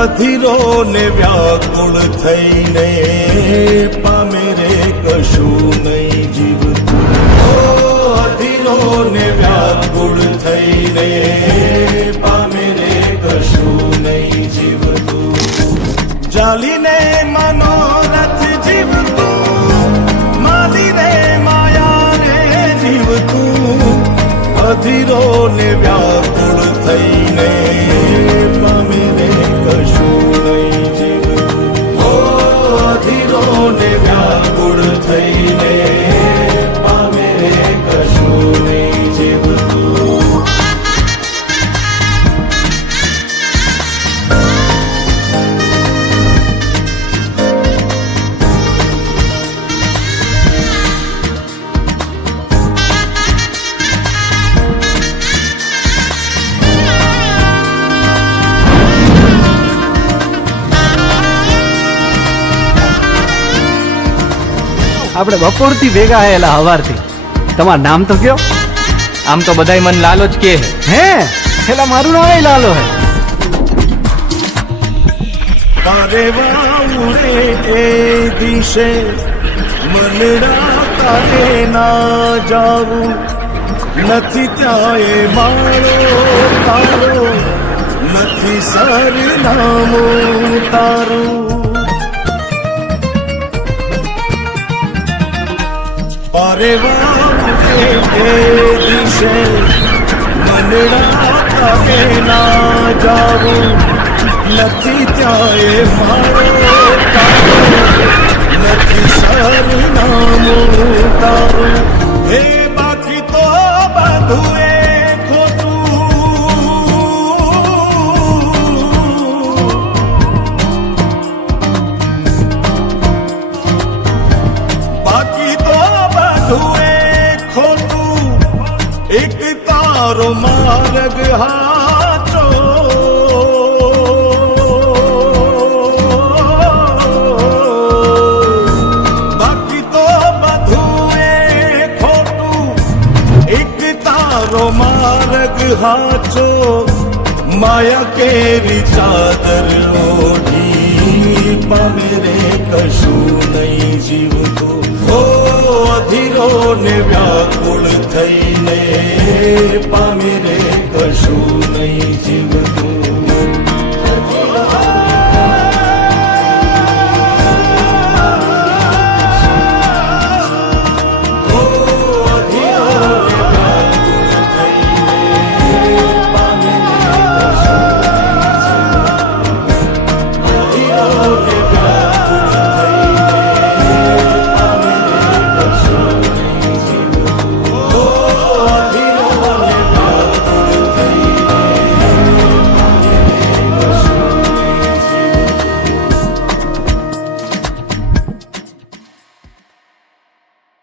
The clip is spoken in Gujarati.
અધીરો ને વ્યાકુળ થઈને પામે રે કશું નહીં જીવતું. અધીરો ને વ્યાકુળ થઈને પામે રે કશું નહીં જીવતું. ચાલીને મનોરથ જીવતું, માલીને માયા રે જીવતું. અધીરો ને વ્યાકુળ થઈને પામે રે કશું નહીં જીવતું. અધીરો ને વ્યાકુળ થઈને પામે રે કશું નહીં જીવતું. આપણે બપોરથી ભેગા આયેલા હવારથી. તમારું નામ તો કયો? આમ તો બધાય મન લાલો જ કે હે પેલા મારું નામ લાલો હે. તારે વાઉરે એ દિશે મનડા તારે ના જાવું. નથી ત્યાં એ માળો તારો, નથી સરનામું તારું. પારે વાઉરે એ દિશે મનડા તારે ના જાવું. નથી ત્યાં એ મારો તારો, નથી સરનામું તારું. હે બાકી તો બધું એ ખોટું. બાકી તો બધું એ ખોટું. એક તારો માર્ગ હાચો. માર્ગ હાચો માયા કેરી ચાદર ઓઢી પામે રે કશું નહીં જીવતું. અધીરો ને વ્યાકુળ થઈને પામે રે કશું નહીં જીવતું.